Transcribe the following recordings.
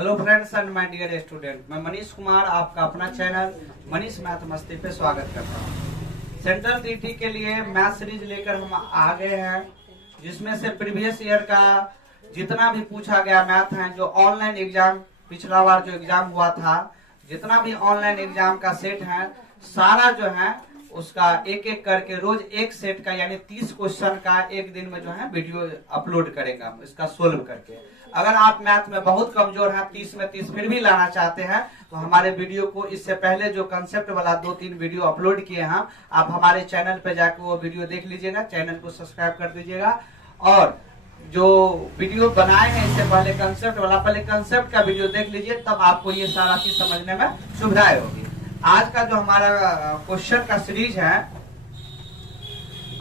Hello friends and my dear student, मैं मनीष कुमार आपका अपना चैनल मनीष मैथ मस्ती पे स्वागत करता हूँ। सेंट्रल टीटी के लिए मैथ सीरीज लेकर हम आ गए हैं, जिसमें से प्रीवियस ईयर का जितना भी पूछा गया मैथ है, जो ऑनलाइन एग्जाम पिछला बार जो एग्जाम हुआ था, जितना भी ऑनलाइन एग्जाम का सेट है, सारा जो है उसका एक एक करके रोज एक सेट का यानी 30 क्वेश्चन का एक दिन में जो है वीडियो अपलोड करेंगे इसका सोल्व करके। अगर आप मैथ में बहुत कमजोर हैं, 30 में 30 फिर भी लाना चाहते हैं, तो हमारे वीडियो को इससे पहले जो कंसेप्ट वाला 2-3 वीडियो अपलोड किए हैं, आप हमारे चैनल पे जाकर वो वीडियो देख लीजिएगा, चैनल को सब्सक्राइब कर दीजिएगा। और जो वीडियो बनाए हैं इससे पहले कंसेप्ट वाला, पहले कंसेप्ट का वीडियो देख लीजिए, तब आपको ये सारा चीज समझने में सुविधाएं होगी। आज का जो हमारा क्वेश्चन का सीरीज है,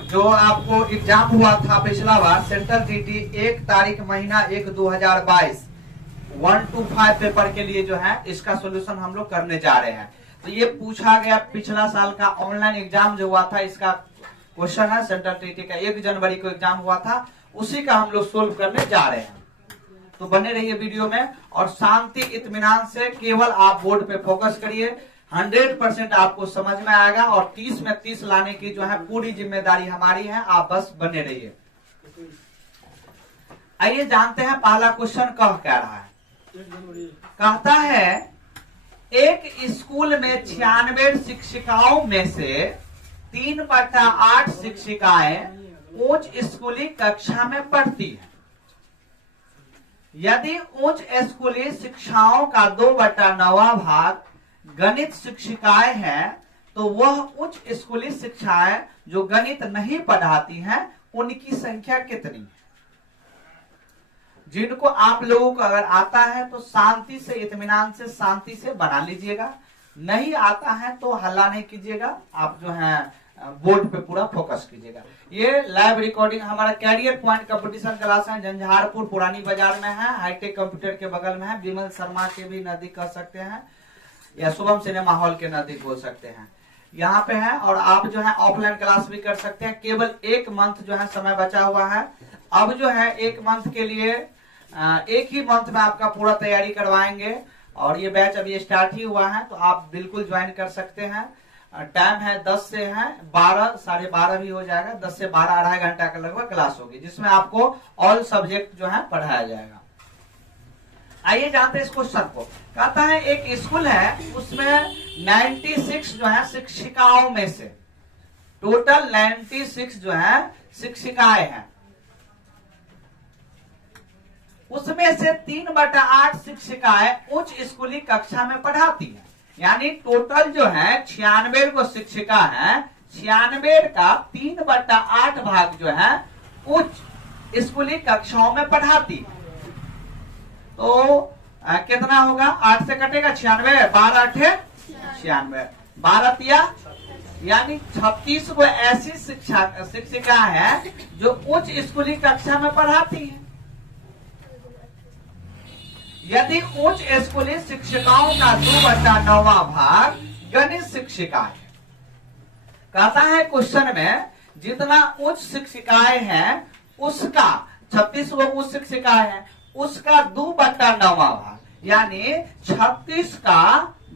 जो आपको एग्जाम हुआ था पिछला बार सेंट्रल टीटी 1 तारीख महीना 1 2022 1 to 5 पेपर के लिए जो है इसका सोल्यूशन हम लोग करने जा रहे हैं। तो ये पूछा गया पिछला साल का ऑनलाइन एग्जाम जो हुआ था, इसका क्वेश्चन है सेंट्रल टीटी का 1 जनवरी को एग्जाम हुआ था, उसी का हम लोग सोल्व करने जा रहे हैं। तो बने रहिए वीडियो में और शांति इत्मीनान से केवल आप बोर्ड पे फोकस करिए। 100% आपको समझ में आएगा और 30 में 30 लाने की जो है पूरी जिम्मेदारी हमारी है, आप बस बने रहिए। आइए जानते हैं पहला क्वेश्चन कह रहा है। कहता है एक स्कूल में 96 शिक्षिकाओं में से 3/8 शिक्षिकाएं उच्च स्कूली कक्षा में पढ़ती हैं। यदि उच्च स्कूली शिक्षाओं का 2/9 भाग गणित शिक्षिकाएं हैं, तो वह उच्च स्कूली शिक्षाएं जो गणित नहीं पढ़ाती हैं उनकी संख्या कितनी है। जिनको आप लोगों को अगर आता है तो शांति से इत्मीनान से शांति से बना लीजिएगा, नहीं आता है तो हल्ला नहीं कीजिएगा, आप जो है बोर्ड पे पूरा फोकस कीजिएगा। ये लाइव रिकॉर्डिंग हमारा कैरियर पॉइंट कंपटीशन क्लास है, झंझारपुर पुरानी बाजार में है, हाईटेक कंप्यूटर के बगल में है, विमल शर्मा के भी नजदीक कह सकते हैं या शुभम सिनेमा हॉल के नजदीक बोल सकते हैं, यहाँ पे है। और आप जो है ऑफलाइन क्लास भी कर सकते हैं। केवल 1 मंथ जो है समय बचा हुआ है। अब जो है 1 मंथ के लिए 1 ही मंथ में आपका पूरा तैयारी करवाएंगे और ये बैच अभी स्टार्ट ही हुआ है, तो आप बिल्कुल ज्वाइन कर सकते हैं। टाइम है 10 से है 12, 12:30 भी हो जाएगा। 10 से 12 2.5 घंटा का लगभग क्लास होगी, जिसमें आपको ऑल सब्जेक्ट जो है पढ़ाया जाएगा। आइए जानते हैं इस क्वेश्चन को। कहता है एक स्कूल है, उसमें 96 जो है शिक्षिकाओं में से टोटल 96 जो है शिक्षिकाएं हैं, उसमें से 3/8 शिक्षिकाएं उच्च स्कूली कक्षा में पढ़ाती हैं। यानी टोटल जो है 96 को शिक्षिका है, 96 का 3/8 भाग जो है उच्च स्कूली कक्षाओं में पढ़ाती है। तो कितना होगा? 8 से कटेगा 96, 12 8 96, 12 तिया यानी 36 को ऐसी शिक्षिका है जो उच्च स्कूली कक्षा में पढ़ाती है। यदि उच्च स्कूली शिक्षिकाओं का 2/9 भाग गणित शिक्षिका है, कहता है क्वेश्चन में जितना उच्च शिक्षिकाएं हैं उसका 36 वो उच्च शिक्षिकाएं हैं, उसका 2/9 भाग यानी 36 का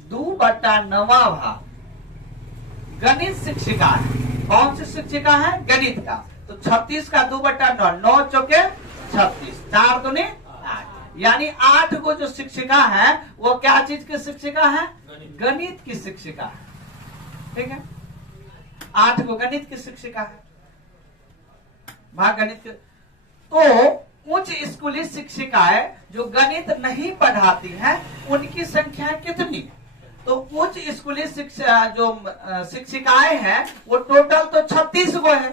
2/9 भाग गणित शिक्षिका है। कौन सी शिक्षिका है? गणित का। तो 36 का 2/9, 9 चौके 36, 4 दूनी 8, यानी 8 को जो शिक्षिका है वो क्या चीज की शिक्षिका है? गणित की शिक्षिका है। ठीक है, 8 को गणित की शिक्षिका है, भाग गणित के। तो उच्च स्कूली शिक्षिकाएं जो गणित नहीं पढ़ाती हैं उनकी संख्या कितनी? तो उच्च स्कूली शिक्षा जो शिक्षिकाएं हैं वो टोटल तो 36 को है।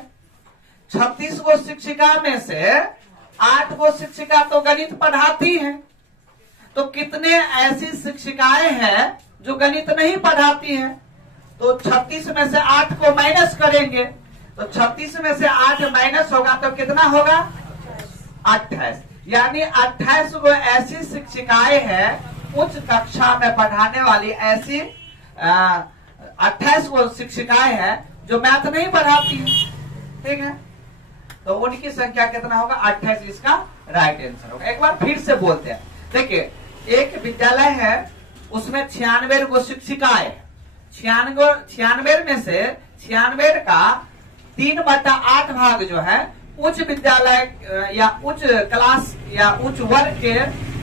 36 को शिक्षिका में से 8 को शिक्षिका तो गणित पढ़ाती हैं, तो कितने ऐसी शिक्षिकाएं हैं जो गणित नहीं पढ़ाती हैं? तो 36 में से 8 को माइनस करेंगे, तो 36 में से 8 माइनस होगा तो कितना होगा? 28, यानी 28 को ऐसी शिक्षिकाएं हैं उच्च कक्षा में पढ़ाने वाली, ऐसी 28 को शिक्षिकाएं हैं जो मैथ नहीं पढ़ाती है। ठीक है, तो उनकी संख्या कितना होगा? 28, इसका राइट आंसर होगा। एक बार फिर से बोलते हैं, देखिए एक विद्यालय है, उसमें 96 गो शिक्षिकाएं, 96 में से 96 का 3/8 भाग जो है उच्च विद्यालय या उच्च क्लास या उच्च वर्ग के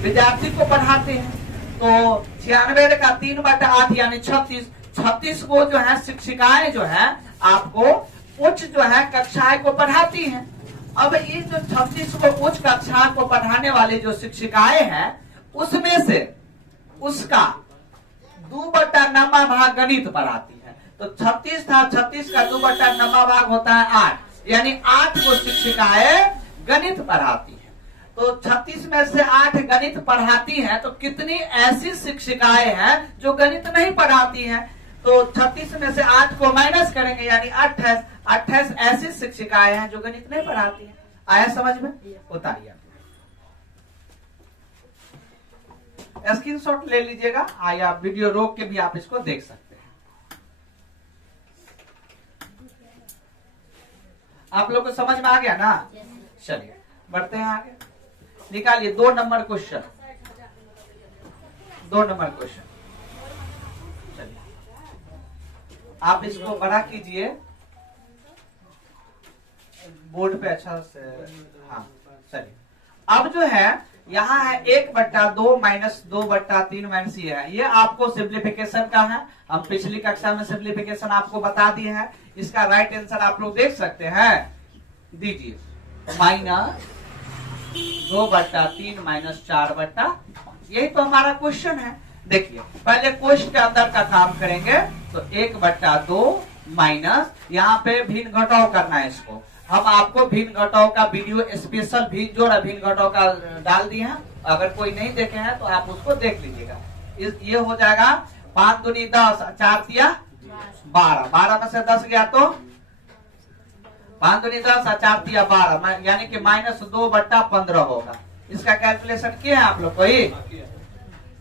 विद्यार्थी को पढ़ाते हैं। तो 96 का 3/8 यानी 36 को जो है शिक्षिकाएं जो है आपको उच्च जो है कक्षाएं को पढ़ाती हैं। अब ये जो 36 को उच्च कक्षा को पढ़ाने वाली जो शिक्षिकाएं हैं, उसमें से उसका 2/9 भाग गणित पढ़ाती है। तो 36 था, 36 का 2/9 भाग होता है 8, यानी 8 को शिक्षिकाएं गणित पढ़ाती है। तो 36 में से 8 गणित पढ़ाती हैं, तो कितनी ऐसी शिक्षिकाएं हैं जो गणित नहीं पढ़ाती हैं? तो 36 में से 8 को माइनस करेंगे, यानी 28 ऐसी शिक्षिकाएं हैं जो गणित नहीं पढ़ाती हैं। आया समझ में? उतारिए, स्क्रीनशॉट ले लीजिएगा, या वीडियो रोक के भी आप इसको देख सकते हैं। आप लोग को समझ में आ गया ना? चलिए बढ़ते हैं आगे। निकालिए 2 नंबर क्वेश्चन, 2 नंबर क्वेश्चन। चलिए आप इसको बड़ा कीजिए बोर्ड पे अच्छा से। हाँ चलिए, अब जो है यहाँ है 1/2 माइनस 2/3 माइनस ये है, ये आपको सिंप्लीफिकेशन का है। हम पिछली कक्षा में सिंप्लीफिकेशन आपको बता दिए हैं। इसका राइट आंसर आप लोग देख सकते हैं, दीजिए माइनस 2/3 माइनस 4/5। यही तो हमारा क्वेश्चन है। देखिए पहले क्वेश्चन के अंदर का काम करेंगे, तो 1/2 माइनस, यहाँ पे भिन्न घटाव करना है इसको। हम आपको भिन्न घटाव का वीडियो स्पेशल भिन्न जोड़ भिन्न घटाव का डाल दिए हैं, अगर कोई नहीं देखे हैं तो आप उसको देख लीजिएगा। ये हो जाएगा 5 दूनी 10, 4 तिया 12, 12 में से 10 गया तो 5 दूनी 10 और 4 तिया 12, यानी कि माइनस 2/15 होगा। इसका कैलकुलेशन किया है आप लोग कोई?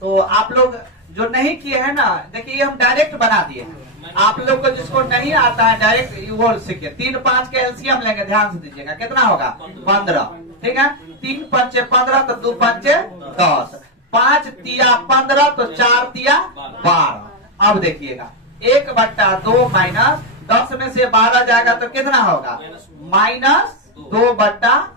तो आप लोग जो नहीं किए हैं ना, देखिए ये हम डायरेक्ट बना दिए हैं। आप लोग को जिसको नहीं आता है डायरेक्ट वो सीखिए। 3 5 के एलसीएम लेंगे, ध्यान से दीजिएगा, कितना होगा? 15, ठीक है। 3 5 15 तो 2 5 10, 5 तिया 15 तो 4 तिया 12। अब देखिएगा 1/2 माइनस 10 में से 12 जाएगा तो कितना होगा? माइनस 2/15।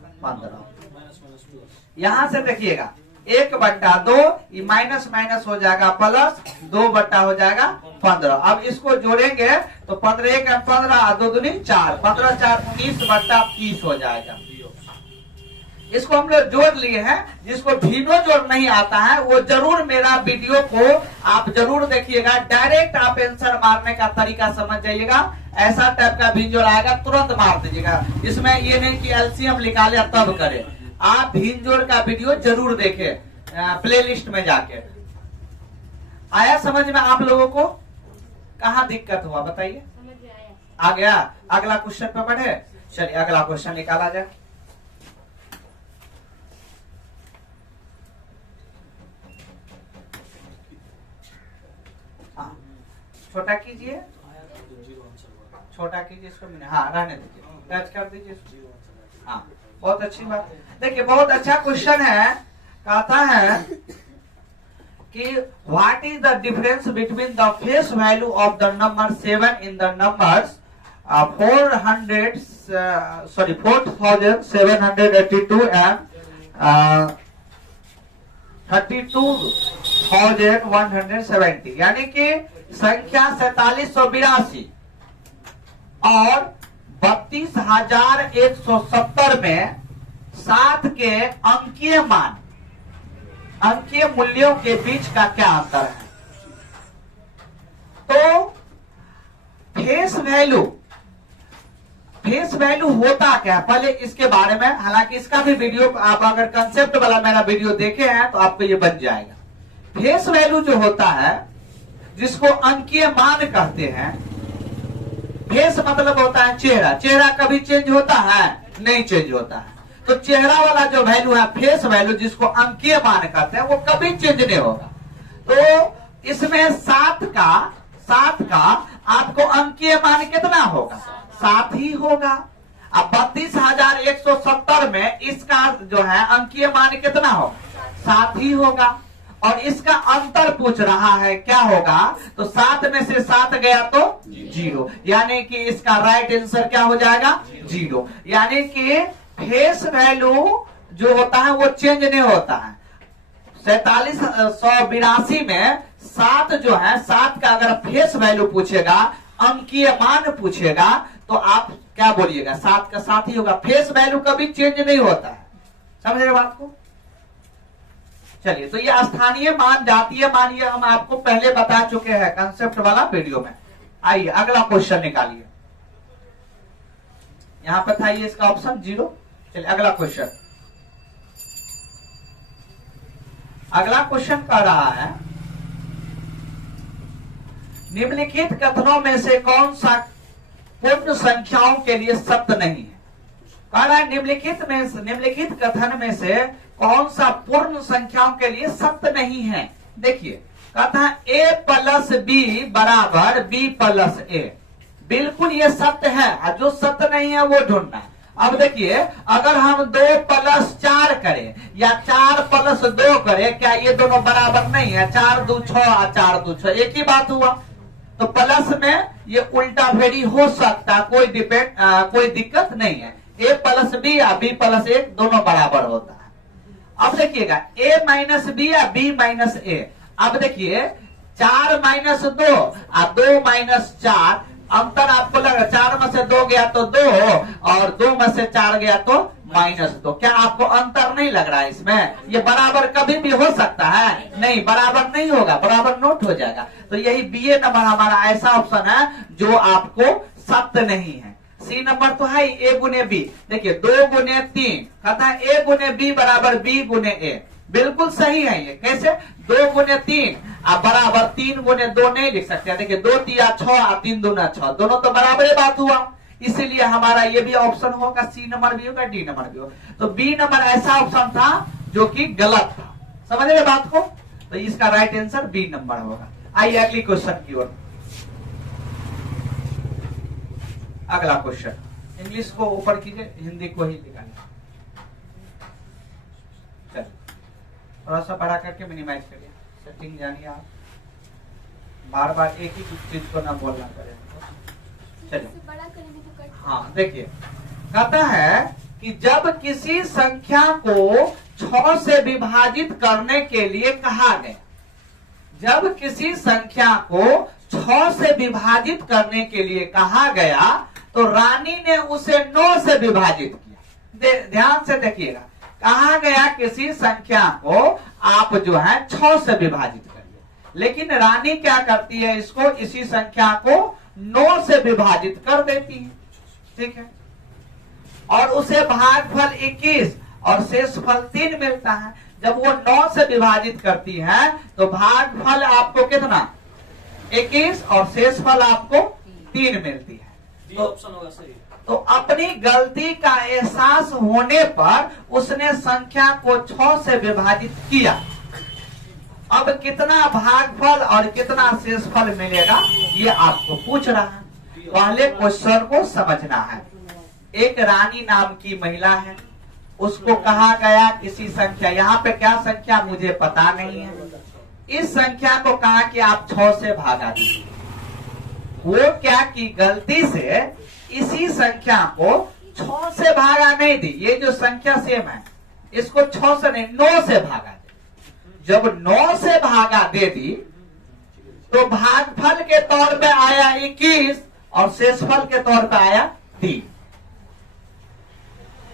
यहां से देखिएगा 1/2 माइनस माइनस हो जाएगा प्लस, 2 हो जाएगा 15। अब इसको जोड़ेंगे तो 15 1 15, 2 दूनी 4, 15 4 19/30 हो जाएगा। इसको हम लोग जोड़ लिए हैं। जिसको भिन्नो जोड़ नहीं आता है वो जरूर मेरा वीडियो को आप जरूर देखिएगा। डायरेक्ट आप आंसर मारने का तरीका समझ जाइएगा। ऐसा टाइप का भिन्न जोड़ आएगा, तुरंत मार दीजिएगा। इसमें ये नहीं कि एलसीएम निकाले तब करे। आप भिन्न जोड़ का वीडियो जरूर देखें प्लेलिस्ट में जाके। आया समझ में आप लोगों को? कहाँ दिक्कत हुआ बताइए? आ गया? अगला क्वेश्चन पे बढ़े। चलिए अगला क्वेश्चन निकाला जाए। हाँ छोटा कीजिए, छोटा कीजिए इसको। हाँ रहने दीजिए, टच कर दीजिए। हाँ बहुत अच्छी बात। देखिए बहुत अच्छा क्वेश्चन है। कहता है कि what is the difference between the face value of the number 7 in the numbers 4782 and 32,170, यानी कि संख्या 4782 और 32,170 में 7 के अंकीय मान, अंकीय मूल्यों के बीच का क्या अंतर है? तो फेस वैल्यू होता क्या? पहले इसके बारे में, हालांकि इसका भी वीडियो आप अगर कंसेप्ट वाला मेरा वीडियो देखे हैं तो आपको ये बन जाएगा। फेस वैल्यू जो होता है, जिसको अंकीय मान कहते हैं, फेस मतलब होता है चेहरा। चेहरा कभी चेंज होता है? नहीं चेंज होता है। तो चेहरा वाला जो वैल्यू है, फेस वैल्यू, जिसको अंकीय मान कहते हैं, वो कभी चेंज नहीं होगा। तो इसमें 7 का आपको अंकीय मान कितना होगा? 7 ही होगा। अब 32,170 में इसका जो है अंकीय मान कितना होगा? 7 ही होगा। और इसका अंतर पूछ रहा है, क्या होगा? तो 7 में से 7 गया तो 0, यानी कि इसका राइट आंसर क्या हो जाएगा? 0। यानी कि फेस वैल्यू जो होता है वो चेंज नहीं होता है। 4782 में 7 जो है, 7 का अगर फेस वैल्यू पूछेगा, अंकीय मान पूछेगा, तो आप क्या बोलिएगा? 7 का 7 ही होगा। फेस वैल्यू कभी चेंज नहीं होता है। समझ रहे बात को? चलिए, तो ये स्थानीय मान, जातीय मान, ये हम आपको पहले बता चुके हैं कंसेप्ट वाला वीडियो में। आइए अगला क्वेश्चन निकालिए। यहां पर था ये इसका ऑप्शन 0। चलिए अगला क्वेश्चन। अगला क्वेश्चन कह रहा है, निम्नलिखित कथनों में से कौन सा पूर्ण संख्याओं के लिए सत्य नहीं है? कह रहा है निम्नलिखित कथन में से कौन सा पूर्ण संख्याओं के लिए सत्य नहीं है? देखिए, कहता है a प्लस बी बराबर b प्लस a। बिल्कुल ये सत्य है, जो सत्य नहीं है वो ढूंढना है। अब देखिए, अगर हम 2 प्लस 4 करें या 4 प्लस 2 करें, क्या ये दोनों बराबर नहीं है? 4 2 6 और 4 2 6 एक ही बात हुआ। तो प्लस में ये उल्टा फेरी हो सकता है, कोई दिक्कत नहीं है। a प्लस बी या b प्लस a दोनों बराबर होता है। अब देखिएगा, a माइनस बी या b माइनस a। अब देखिए, 4 माइनस 2 और 2 माइनस 4, अंतर आपको लग रहा है 4 में से 2 गया तो 2 और 2 में से 4 गया तो -2। क्या आपको अंतर नहीं लग रहा है इसमें? ये बराबर कभी भी हो सकता है? नहीं, बराबर नहीं होगा, बराबर नोट हो जाएगा। तो यही बी नंबर हमारा ऐसा ऑप्शन है जो आपको सत्य नहीं है। सी नंबर तो है ए गुने बी। देखिए, 2 गुने 3, कहता है ए गुने बी बराबर बी गुने ए। बिल्कुल सही है ये। कैसे? 2 गुने 3 आप बराबर 3 गुने 2 नहीं लिख सकते। देखिए, 2 3 6 और 3 दूना 6, दोनों तो बराबर ही बात हुआ। इसीलिए हमारा ये भी ऑप्शन होगा, सी नंबर भी होगा, डी नंबर भी होगा। तो बी नंबर ऐसा ऑप्शन था जो कि गलत था। समझ रहे बात को? तो इसका राइट आंसर बी नंबर होगा। आइए अगली क्वेश्चन की ओर। अगला क्वेश्चन, इंग्लिश को ऊपर कीजिए, हिंदी को ही निकालिए। चलिए, थोड़ा सा बड़ा करके मिनिमाइज करिए, सेटिंग जानिए आप, बार बार एक ही चीज को ना बोलना पड़े। चलिए, हाँ देखिए, कहता है कि जब किसी संख्या को 6 से विभाजित करने के लिए कहा गया, जब किसी संख्या को 6 से विभाजित करने के लिए कहा गया, तो रानी ने उसे 9 से विभाजित किया। ध्यान से देखिएगा, कहा गया किसी संख्या को आप जो है 6 से विभाजित करिए, लेकिन रानी क्या करती है? इसको, इसी संख्या को 9 से विभाजित कर देती है। ठीक है, और उसे भागफल 21 और शेषफल 3 मिलता है। जब वो 9 से विभाजित करती है तो भागफल आपको कितना? 21 और शेषफल आपको 3 मिलती है। तो अपनी गलती का एहसास होने पर उसने संख्या को 6 से विभाजित किया। अब कितना भागफल और कितना शेषफल मिलेगा ये आपको पूछ रहा है। पहले क्वेश्चन को समझना है। एक रानी नाम की महिला है, उसको कहा गया किसी संख्या, यहाँ पे क्या संख्या मुझे पता नहीं है, इस संख्या को कहा कि आप 6 से भागा दीजिए। वो क्या की, गलती से इसी संख्या को 6 से भागा नहीं दी। ये जो संख्या सेम है, इसको 6 से नहीं 9 से भागा दे। जब 9 से भागा दे दी तो भागफल के तौर पे आया 21 और शेषफल के तौर पे आया 3।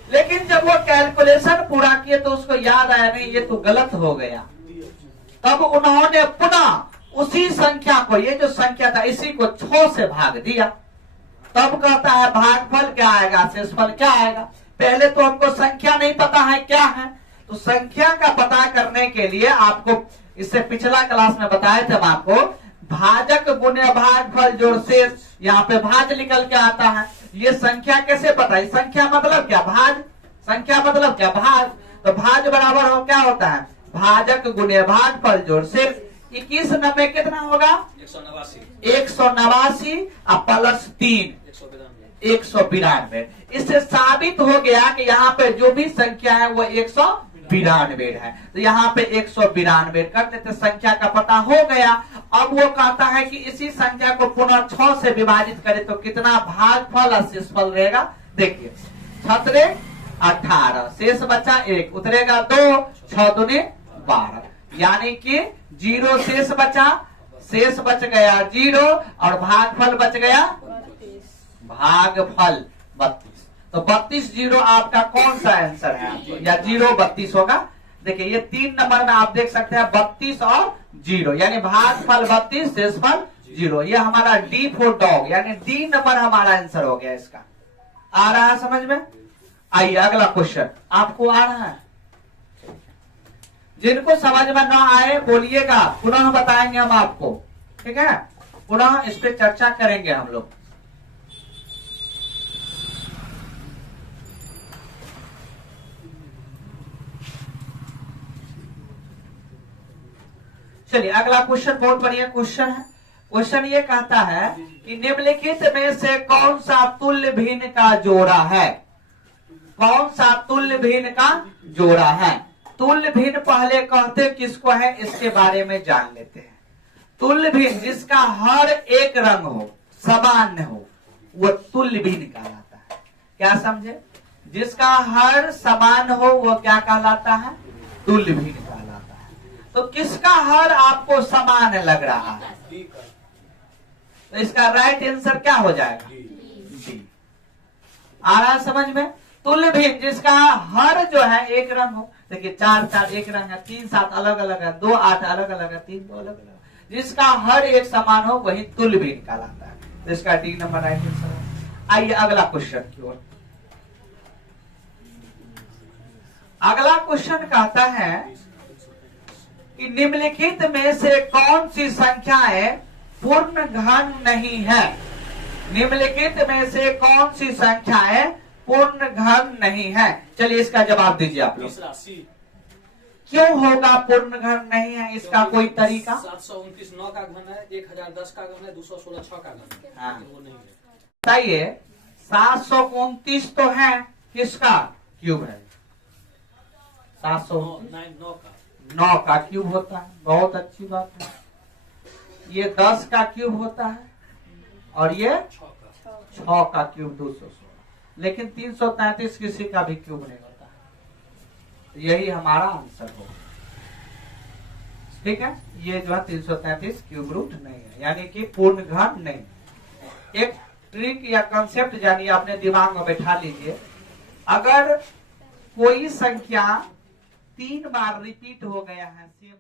लेकिन जब वो कैलकुलेशन पूरा किए तो उसको याद आया, नहीं ये तो गलत हो गया। तब उन्होंने पुनः उसी संख्या को, ये जो संख्या था, इसी को 6 से भाग दिया। तब कहता है भागफल क्या आएगा, शेषफल क्या आएगा। पहले तो हमको संख्या नहीं पता है क्या है, तो संख्या का पता करने के लिए आपको, इससे पिछला क्लास में बताए थे हम आपको, भाजक गुणे भागफल जोड़ शेष, यहाँ पे भाज निकल के आता है। ये संख्या कैसे पता है? संख्या मतलब क्या? भाज। संख्या मतलब क्या? भाज। तो भाज बराबर हो क्या होता है? भाजक गुणे भागफल जोड़ शेष। 21 90 कितना होगा? 189 और प्लस 3 192। इससे साबित हो गया कि यहाँ पे जो भी संख्या है वो 192 92 है। तो यहाँ पे 192 कर देते, संख्या का पता हो गया। अब वो कहता है कि इसी संख्या को पुनः 6 से विभाजित करे तो कितना भागफल और शेषफल रहेगा। देखिए 6 18, शेष बचा 1, उतरेगा 2, 6 दूनी 12, यानी कि 0 शेष बचा, शेष बच गया 0 और भागफल बच गया भागफल 32। तो 32 0 आपका कौन सा आंसर है आपको, या 0 32 होगा। देखिए ये 3 नंबर में आप देख सकते हैं 32 और 0, यानी भागफल 32 शेषफल 0। ये हमारा डी फॉर डॉग, यानी डी नंबर हमारा आंसर हो गया इसका। आ रहा है समझ में? आइए अगला क्वेश्चन आपको आ रहा है। जिनको समझ में ना आए बोलिएगा, पुनः बताएंगे हम आपको, ठीक है? पुनः इस पे चर्चा करेंगे हम लोग। चलिए अगला क्वेश्चन बहुत बढ़िया क्वेश्चन है। क्वेश्चन ये कहता है कि निम्नलिखित में से कौन सा तुल्य भिन्न का जोड़ा है? कौन सा तुल्य भिन्न का जोड़ा है? तुल्य भिन्न पहले कहते किसको है, इसके बारे में जान लेते हैं। तुल्य भिन्न जिसका हर एक रंग हो, समान हो, वो तुल्य भिन्न कहलाता है। क्या समझे? जिसका हर समान हो वो क्या कहलाता है? तुल्य भिन्न कहलाता है। तो किसका हर आपको समान लग रहा है? तो इसका राइट आंसर क्या हो जाएगा? डी। आ रहा समझ में? तुल्य भिन्न जिसका हर जो है एक रंग हो। देखिए 4 4 एक रंग है, 3 7 अलग अलग है, 2 8 अलग अलग है, 3 2 अलग अलग है। जिसका हर एक समान हो वही तुल्य भिन्न कहलाता है। तो इसका डी नंबर राइट आंसर है। आइए अगला क्वेश्चन की ओर। अगला क्वेश्चन कहता है कि निम्नलिखित में से कौन सी संख्याएं पूर्ण घन नहीं है? निम्नलिखित में से कौन सी संख्याएं पूर्ण घन नहीं है? चलिए इसका जवाब दीजिए आप लोग। क्यों होगा पूर्ण घन नहीं है? इसका कोई तरीका? 729 9 का घन है, 1010 का घन है, 216 6 का घन है। हाँ। वो नहीं है। बताइए 729 तो है, किसका क्यूब है? 709 का क्यूब होता है। बहुत अच्छी बात है। ये 10 का क्यूब होता है और ये 6 का क्यूब 216। लेकिन 333 किसी का भी क्यूब नहीं होता है। यही हमारा आंसर होगा। ठीक है, ये जो है 333 क्यूब रूट नहीं है, यानी कि पूर्ण घन नहीं। एक ट्रिक या कंसेप्ट जानिए, अपने दिमाग में बैठा लीजिए। अगर कोई संख्या 3 बार रिपीट हो गया है सेम